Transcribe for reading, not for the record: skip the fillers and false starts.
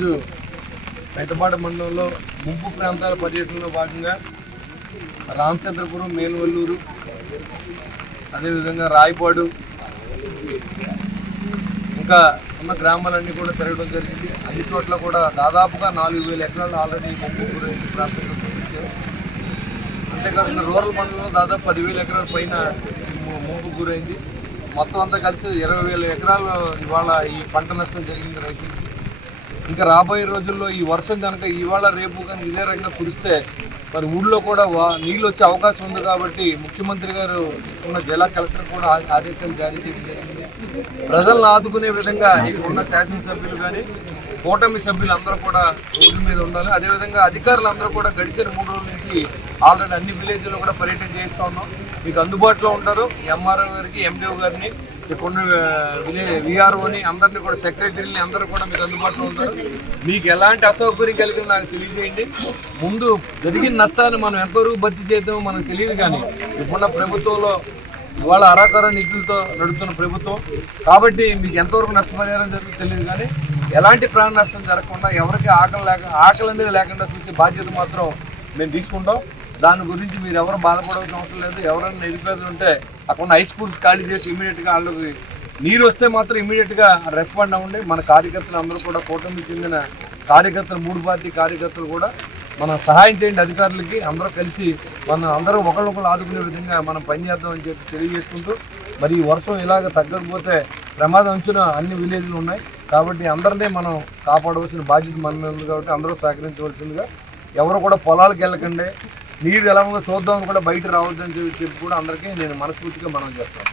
ఈరోజు పెద్దపాట మండలంలో ముంపు ప్రాంతాల పర్యటనలో భాగంగా రామచంద్రపురం, మేలువల్లూరు, అదేవిధంగా రాయపాడు ఇంకా ఉన్న గ్రామాలన్నీ కూడా తిరగడం జరిగింది. అన్ని చోట్ల కూడా దాదాపుగా 4,000 ఎకరాలు ఆల్రెడీ ముంపు గురైన ప్రాంతంలో చూపించారు. అంతేకాకుండా రూరల్ మండలంలో దాదాపు 10,000 ఎకరాల పైన ముంపు గురైంది. మొత్తం అంతా కలిసి 20,000 ఎకరాలు ఇవాళ ఈ పంట నష్టం జరిగింది రైతులకి. ఇంకా రాబోయే రోజుల్లో ఈ వర్షం కనుక ఇవాళ రేపు కానీ ఇదే రకంగా కురిస్తే మరి ఊళ్ళో కూడా నీళ్ళు వచ్చే అవకాశం ఉంది. కాబట్టి ముఖ్యమంత్రి గారు ఉన్న జిల్లా కలెక్టర్ కూడా ఆదేశాలు జారీ చేయడం జరిగింది. ప్రజలను ఆదుకునే విధంగా ఇక్కడ ఉన్న శాసనసభ్యులు కానీ కూటమి సభ్యులు అందరూ కూడా రోడ్డు మీద ఉండాలి. అదేవిధంగా అధికారులందరూ కూడా గడిచిన 3 రోజుల నుంచి ఆల్రెడీ అన్ని విలేజ్లో కూడా పర్యటన చేస్తూ ఉన్నాం. మీకు అందుబాటులో ఉంటారు. ఎంఆర్ఓ గారికి, ఎండిఓ గారిని, కొన్ని విఆర్ఓని అందరినీ కూడా, సెక్రటరీని అందరూ కూడా మీకు అందుబాటులో ఉంటారు. మీకు ఎలాంటి అసౌకర్యం కలిగిన నాకు తెలియజేయండి. ముందు జరిగిన నష్టాన్ని మనం ఎంతవరకు భర్తీ చేద్దామో మనకు తెలియదు. కానీ ఇప్పుడున్న ప్రభుత్వంలో ఇవాళ అరాకర నిధులతో నడుపుతున్న ప్రభుత్వం కాబట్టి మీకు ఎంతవరకు నష్టపరిహారం జరుగుతుందో తెలియదు. కానీ ఎలాంటి ప్రాణ నష్టం జరగకుండా ఎవరికి ఆకలి అనేది లేకుండా చూసే బాధ్యత మాత్రం మేము తీసుకుంటాం. దాని గురించి మీరు ఎవరు బాధపడవలసిన అవసరం లేదు. ఎవరైనా నిరుపేదలు ఉంటే అక్కడ హై స్కూల్స్ ఖాళీ చేసి ఇమీడియట్గా వాళ్ళకి నీరు వస్తే మాత్రం ఇమీడియట్గా రెస్పాండ్ అవ్వండి. మన కార్యకర్తలు అందరూ కూడా, కూటమికి చెందిన కార్యకర్తలు, 3 పార్టీ కార్యకర్తలు కూడా మనం సహాయం చేయండి. అధికారులకి అందరూ కలిసి మనం అందరూ ఒకళ్ళొకళ్ళు ఆదుకునే విధంగా మనం పనిచేద్దామని చెప్పి తెలియజేసుకుంటూ, మరి ఈ వర్షం ఇలాగ తగ్గకపోతే ప్రమాదం అంచున అన్ని విలేజ్లు ఉన్నాయి. కాబట్టి అందరినీ మనం కాపాడవలసిన బాధ్యత మన ఉంది. కాబట్టి అందరూ సహకరించవలసిందిగా, ఎవరు కూడా పొలాలకు వెళ్ళకండి, నీరు ఎలా ఉందో చూద్దామని కూడా బయట రావద్దని చెప్పి కూడా అందరికీ నేను మనస్ఫూర్తిగా మనం చేస్తాను.